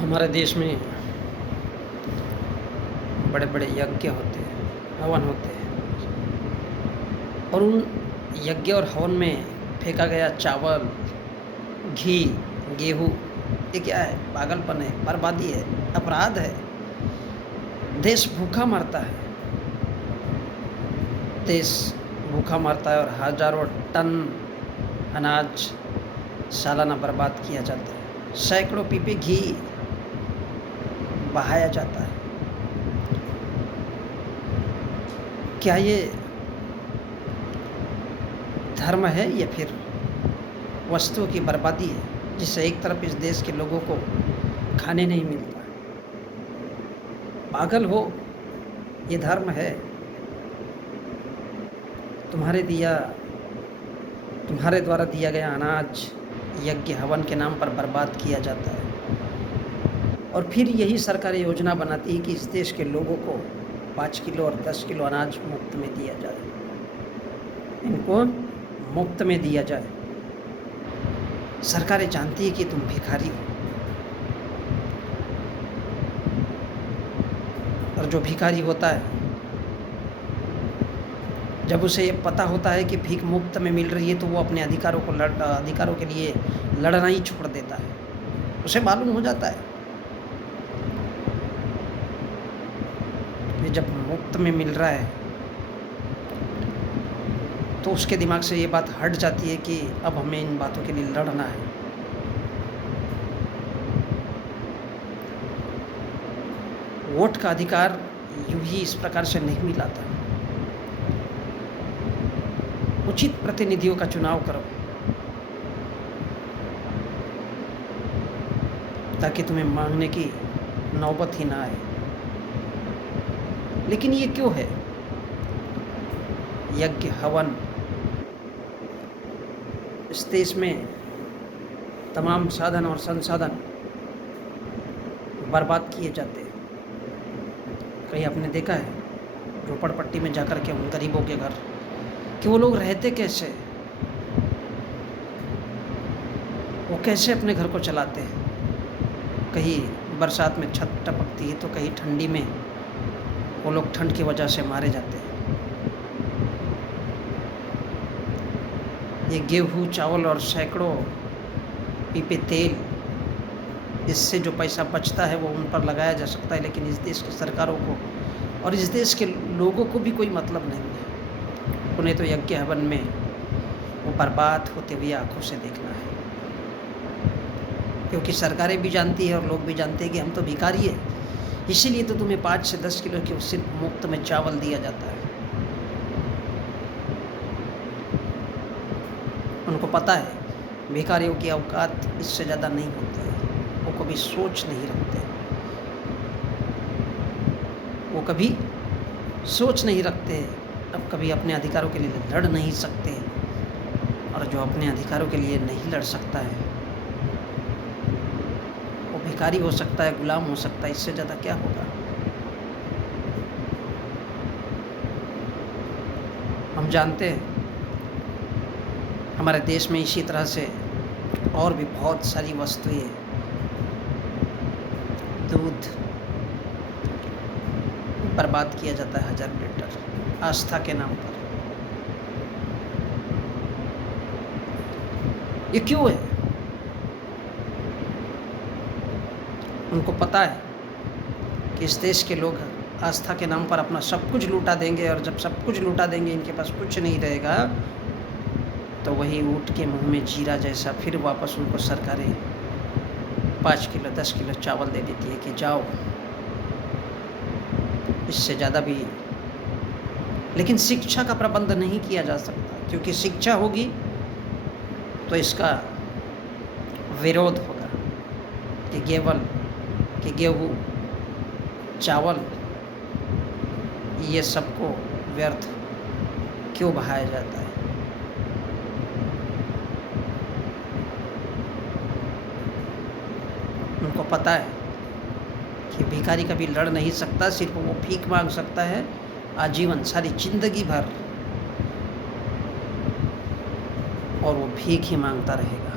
हमारे देश में बड़े बड़े यज्ञ होते हैं, हवन होते हैं और उन यज्ञ और हवन में फेंका गया चावल, घी, गेहूँ, ये क्या है? पागलपन है, बर्बादी है, अपराध है। देश भूखा मरता है, देश भूखा मरता है और हज़ारों टन अनाज सालाना बर्बाद किया जाता है। सैकड़ों पीपे घी बहाया जाता है। क्या ये धर्म है या फिर वस्तुओं की बर्बादी है, जिससे एक तरफ इस देश के लोगों को खाने नहीं मिलता? पागल हो, ये धर्म है? तुम्हारे द्वारा दिया गया अनाज यज्ञ हवन के नाम पर बर्बाद किया जाता है और फिर यही सरकार योजना बनाती है कि इस देश के लोगों को 5 किलो और 10 किलो अनाज मुफ्त में दिया जाए, इनको मुफ्त में दिया जाए। सरकारें जानती है कि तुम भिखारी हो और जो भिखारी होता है, जब उसे ये पता होता है कि भीख मुफ्त में मिल रही है तो वो अपने अधिकारों के लिए लड़ना ही छोड़ देता है। उसे मालूम हो जाता है कि जब मुफ्त में मिल रहा है तो उसके दिमाग से ये बात हट जाती है कि अब हमें इन बातों के लिए लड़ना है। वोट का अधिकार यूं ही इस प्रकार से नहीं मिला था। उचित प्रतिनिधियों का चुनाव करो ताकि तुम्हें मांगने की नौबत ही ना आए। लेकिन ये क्यों है? यज्ञ हवन, इस देश में तमाम साधन और संसाधन बर्बाद किए जाते हैं। कहीं आपने देखा है झोपड़पट्टी में जाकर के उन गरीबों के घर कि वो लोग रहते कैसे, वो कैसे अपने घर को चलाते हैं? कहीं बरसात में छत टपकती है तो कहीं ठंडी में वो लोग ठंड की वजह से मारे जाते हैं। ये गेहूँ, चावल और सैकड़ों पीपे तेल, इससे जो पैसा बचता है वो उन पर लगाया जा सकता है, लेकिन इस देश की सरकारों को और इस देश के लोगों को भी कोई मतलब नहीं है। उन्हें तो यज्ञ हवन में वो बर्बाद होते हुए आंखों से देखना है, क्योंकि सरकारें भी जानती है और लोग भी जानते हैं कि हम तो भिखारी है। इसीलिए तो तुम्हें 5 से 10 किलो की सिर्फ मुफ्त में चावल दिया जाता है। उनको पता है भिखारियों की औकात इससे ज़्यादा नहीं होती है। वो कभी सोच नहीं रखते, वो कभी सोच नहीं रखते, अब कभी अपने अधिकारों के लिए लड़ नहीं सकते। और जो अपने अधिकारों के लिए नहीं लड़ सकता है वो भिखारी हो सकता है, गुलाम हो सकता है, इससे ज़्यादा क्या होगा? हम जानते हैं हमारे देश में इसी तरह से और भी बहुत सारी वस्तुएं, दूध बर्बाद किया जाता है 1000 लीटर आस्था के नाम पर। ये क्यों है? उनको पता है कि इस देश के लोग आस्था के नाम पर अपना सब कुछ लूटा देंगे और जब सब कुछ लूटा देंगे इनके पास कुछ नहीं रहेगा तो वही ऊँट के मुंह में जीरा जैसा फिर वापस उनको सरकारें 5 किलो 10 किलो चावल दे देती है कि जाओ, इससे ज़्यादा भी। लेकिन शिक्षा का प्रबंध नहीं किया जा सकता, क्योंकि शिक्षा होगी तो इसका विरोध होगा कि गेहूँ, चावल, ये सबको व्यर्थ क्यों बहाया जाता है? उनको पता है कि भिखारी कभी लड़ नहीं सकता, सिर्फ वो भीख मांग सकता है आजीवन, सारी जिंदगी भर, और वो भीख ही मांगता रहेगा।